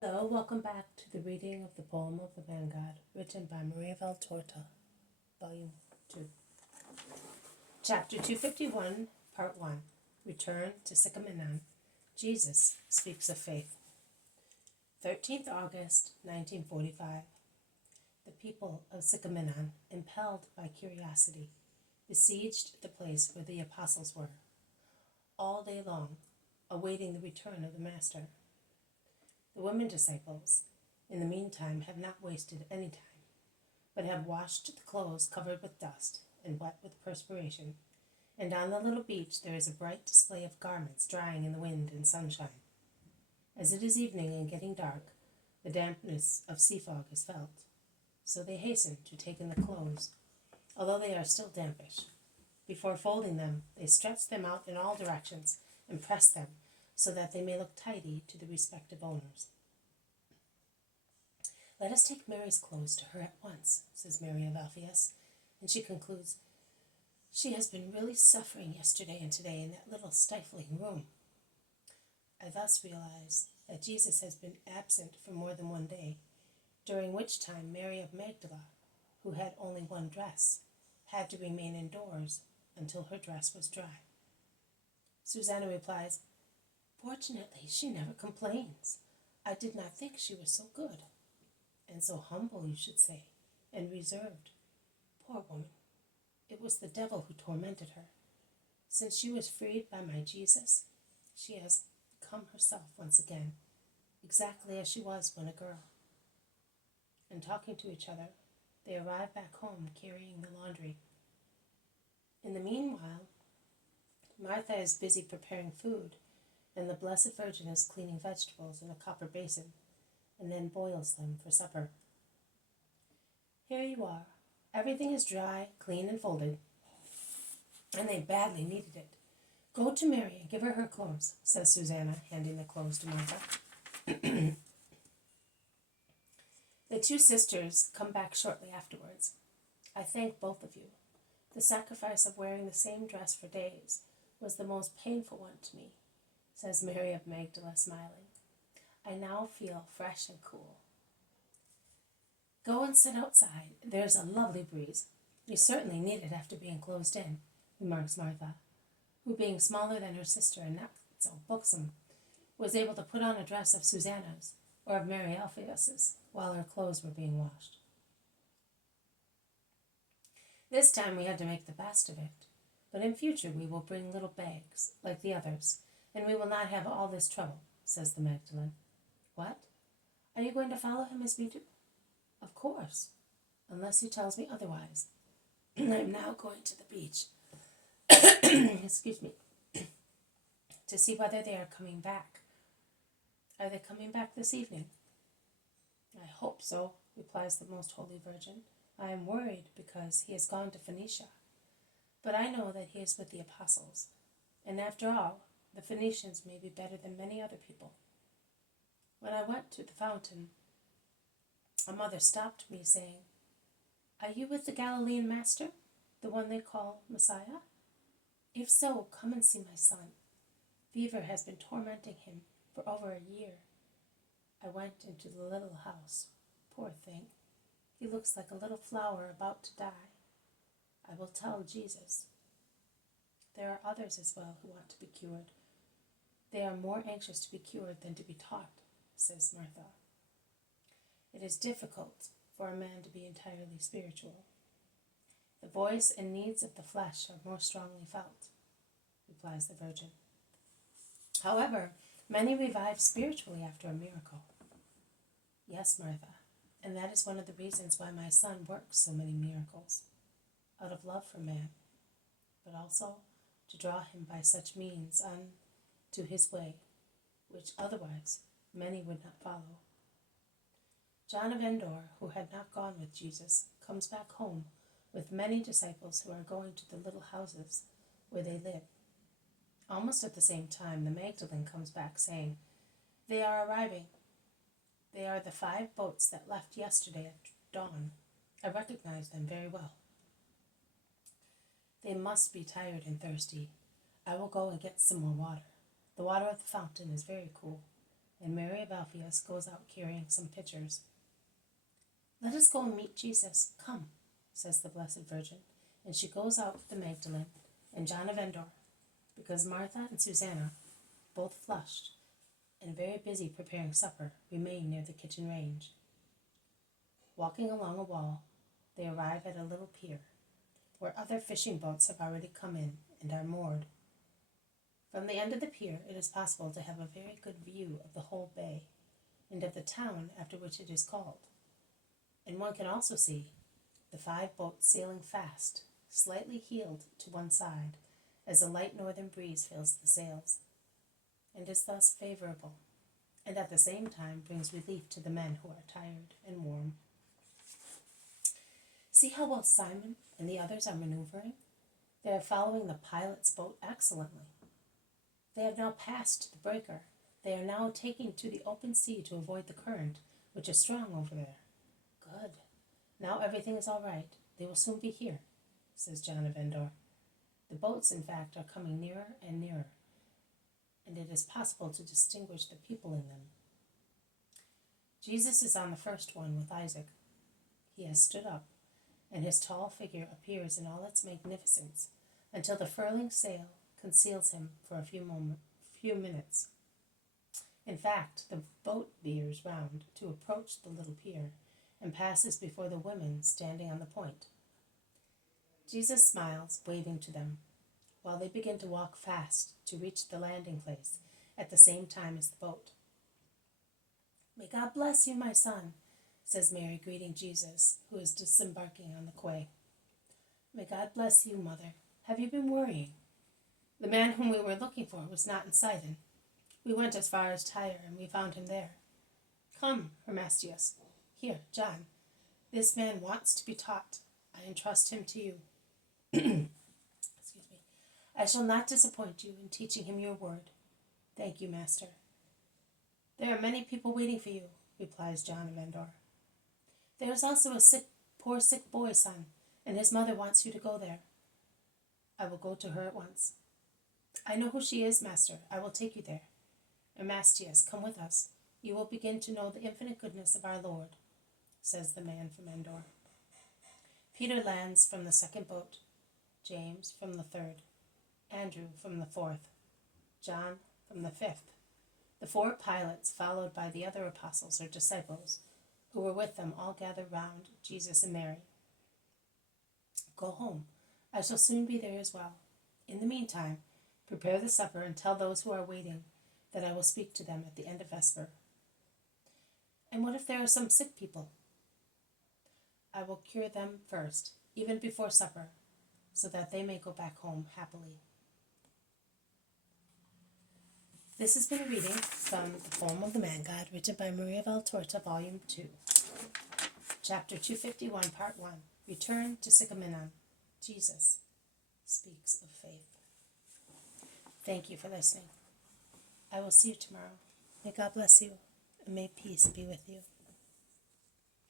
Hello, welcome back to the reading of the poem of the Vanguard, written by Maria Valtorta, Volume 2. Chapter 251, Part 1. Return to Sicaminon. Jesus speaks of faith. 13th August, 1945. The people of Sicaminon, impelled by curiosity, besieged the place where the apostles were, all day long, awaiting the return of the Master. The women disciples, in the meantime, have not wasted any time, but have washed the clothes covered with dust and wet with perspiration, and on the little beach there is a bright display of garments drying in the wind and sunshine. As it is evening and getting dark, the dampness of sea fog is felt, so they hasten to take in the clothes, although they are still dampish. Before folding them, they stretch them out in all directions and press them, so that they may look tidy to the respective owners. "Let us take Mary's clothes to her at once," says Mary of Alphaeus, and she concludes, "She has been really suffering yesterday and today in that little stifling room." I thus realize that Jesus has been absent for more than one day, during which time Mary of Magdala, who had only one dress, had to remain indoors until her dress was dry. Susanna replies, "Fortunately, she never complains. I did not think she was so good. And so humble, you should say, and reserved. Poor woman. It was the devil who tormented her. Since she was freed by my Jesus, she has come herself once again, exactly as she was when a girl." And talking to each other, they arrive back home carrying the laundry. In the meanwhile, Martha is busy preparing food, and the Blessed Virgin is cleaning vegetables in a copper basin, and then boils them for supper. "Here you are. Everything is dry, clean, and folded, and they badly needed it. Go to Mary and give her her clothes," says Susanna, handing the clothes to Martha. The two sisters come back shortly afterwards. "I thank both of you. The sacrifice of wearing the same dress for days was the most painful one to me," says Mary of Magdala, smiling. "I now feel fresh and cool." "Go and sit outside. There's a lovely breeze. You certainly need it after being closed in," remarks Martha, who, being smaller than her sister and not so buxom, was able to put on a dress of Susanna's or of Mary Alphaeus's while her clothes were being washed. "This time we had to make the best of it, but in future we will bring little bags like the others, and we will not have all this trouble," says the Magdalene. "What? Are you going to follow him as we do?" "Of course, unless he tells me otherwise. I am now going to the beach excuse me, to see whether they are coming back." "Are they coming back this evening?" "I hope so," replies the Most Holy Virgin. "I am worried because he has gone to Phoenicia, but I know that he is with the apostles, and after all, the Phoenicians may be better than many other people. When I went to the fountain, a mother stopped me, saying, 'Are you with the Galilean Master, the one they call Messiah? If so, come and see my son. Fever has been tormenting him for over a year.' I went into the little house. Poor thing, he looks like a little flower about to die. I will tell Jesus. There are others as well who want to be cured. They are more anxious to be cured than to be taught," says Martha. "It is difficult for a man to be entirely spiritual. The voice and needs of the flesh are more strongly felt," replies the Virgin. "However, many revive spiritually after a miracle." "Yes, Martha, and that is one of the reasons why my son works so many miracles, out of love for man, but also to draw him by such means on to his way, which otherwise many would not follow." John of Endor, who had not gone with Jesus, comes back home with many disciples who are going to the little houses where they live. Almost at the same time, the Magdalene comes back, saying, "They are arriving. They are the 5 boats that left yesterday at dawn. I recognize them very well. They must be tired and thirsty. I will go and get some more water. The water of the fountain is very cool. and Mary of Alphaeus goes out carrying some pitchers. "Let us go and meet Jesus. Come," says the Blessed Virgin, and she goes out with the Magdalene and John of Endor, because Martha and Susanna, both flushed and very busy preparing supper, remain near the kitchen range. Walking along a wall, they arrive at a little pier, where other fishing boats have already come in and are moored. From the end of the pier, it is possible to have a very good view of the whole bay, and of the town after which it is called. And one can also see the 5 boats sailing fast, slightly heeled to one side, as a light northern breeze fills the sails, and is thus favorable, and at the same time brings relief to the men who are tired and warm. See how well Simon and the others are maneuvering? They are following the pilot's boat excellently. They have now passed the breaker. They are now taking to the open sea to avoid the current, which is strong over there. Good. Now everything is all right. They will soon be here, says John of Endor. The boats, in fact, are coming nearer and nearer, and it is possible to distinguish the people in them. Jesus is on the first one with Isaac. He has stood up, and his tall figure appears in all its magnificence, until the furling sail conceals him for a few minutes. In fact, the boat veers round to approach the little pier, and passes before the women standing on the point. Jesus smiles, waving to them, while they begin to walk fast to reach the landing place at the same time as the boat. "May God bless you, my son," says Mary, greeting Jesus, who is disembarking on the quay. "May God bless you, mother. Have you been worrying? The man whom we were looking for was not in Sidon. We went as far as Tyre, and we found him there. Come, Hermastius. Here, John. This man wants to be taught. I entrust him to you. Excuse me. I shall not disappoint you in teaching him your word. Thank you, Master." "There are many people waiting for you," replies John of Endor. "There is also a poor sick boy, son, and his mother wants you to go there." "I will go to her at once." "I know who she is, Master. I will take you there. Hermastius, come with us. You will begin to know the infinite goodness of our Lord," says the man from Endor. Peter lands from the second boat, James from the third, Andrew from the fourth, John from the fifth. The 4 pilots, followed by the other apostles or disciples, who were with them, all gather round Jesus and Mary. "Go home. I shall soon be there as well. In the meantime, prepare the supper and tell those who are waiting that I will speak to them at the end of Vesper." "And what if there are some sick people?" "I will cure them first, even before supper, so that they may go back home happily." This has been a reading from The Poem of the Man God, written by Maria Valtorta, Volume 2. Chapter 251, Part 1. Return to Sicaminon. Jesus speaks of faith. Thank you for listening. I will see you tomorrow. May God bless you, and may peace be with you.